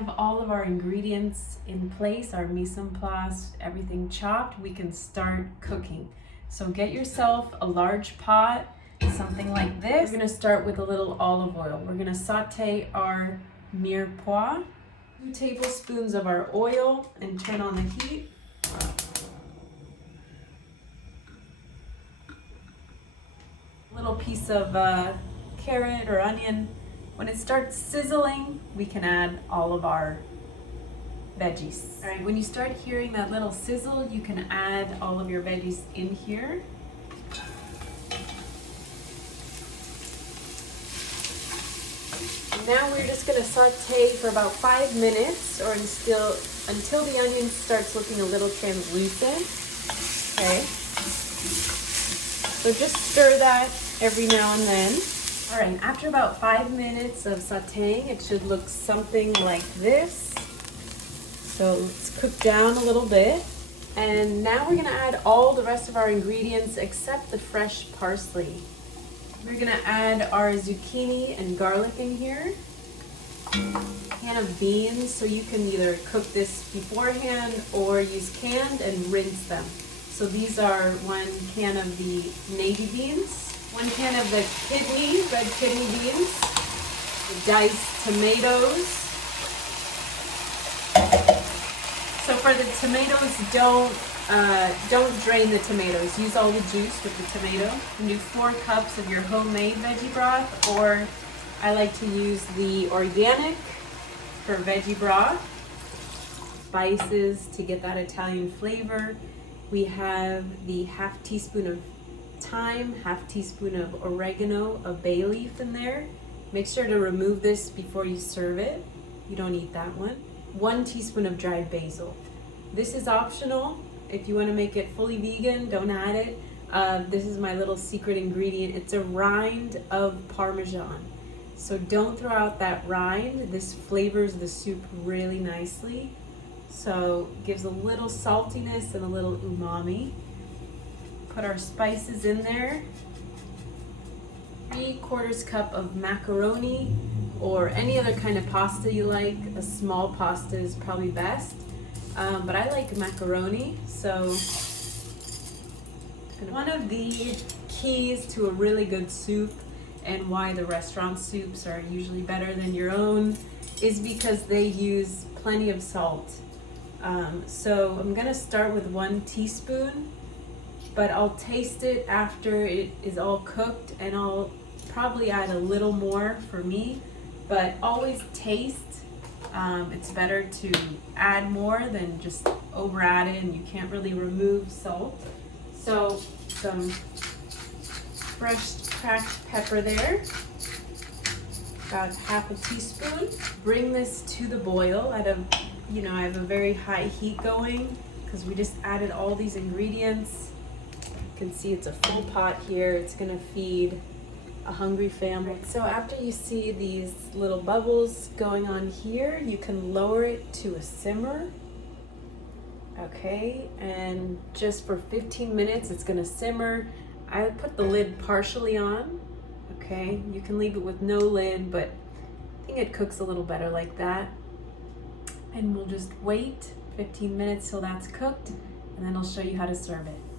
have all of our ingredients in place, our mise en place, everything chopped, we can start cooking. So get yourself a large pot, something like this. We're gonna start with a little olive oil. We're gonna saute our mirepoix, 2 tablespoons of our oil, and turn on the heat. A little piece of carrot or onion. When it starts sizzling, we can add all of our veggies. All right, when you start hearing that little sizzle, you can add all of your veggies in here. Now we're just gonna saute for about 5 minutes or until the onion starts looking a little translucent. Okay. So just stir that every now and then. All right, after about 5 minutes of sauteing, it should look something like this. So let's cook down a little bit. And now we're gonna add all the rest of our ingredients except the fresh parsley. We're gonna add our zucchini and garlic in here. Can of beans, so you can either cook this beforehand or use canned and rinse them. So these are 1 can of the navy beans, 1 can of the red kidney beans, the diced tomatoes. So for the tomatoes, don't drain the tomatoes. Use all the juice with the tomato. You can do 4 cups of your homemade veggie broth, or I like to use the organic for veggie broth. Spices to get that Italian flavor. We have the ½ teaspoon of thyme, ½ teaspoon of oregano, a bay leaf in there. Make sure to remove this before you serve it. You don't eat that one. 1 teaspoon of dried basil. This is optional. If you want to make it fully vegan, don't add it. This is my little secret ingredient. It's a rind of Parmesan. So don't throw out that rind. This flavors the soup really nicely. So gives a little saltiness and a little umami. Put our spices in there. 3/4 cup of macaroni or any other kind of pasta you like. A small pasta is probably best. But I like macaroni, so one of the keys to a really good soup and why the restaurant soups are usually better than your own is because they use plenty of salt. So I'm gonna start with 1 teaspoon, but I'll taste it after it is all cooked, and I'll probably add a little more for me, but always taste. It's better to add more than just over add it, and you can't really remove salt. So some fresh cracked pepper there, about ½ teaspoon. Bring this to the boil at I have a very high heat going because we just added all these ingredients. You can see it's a full pot here. It's gonna feed a hungry family. So after you see these little bubbles going on here, you can lower it to a simmer. Okay, and just for 15 minutes it's gonna simmer. I would put the lid partially on. Okay, you can leave it with no lid, but I think it cooks a little better like that. And we'll just wait 15 minutes till that's cooked, and then I'll show you how to serve it.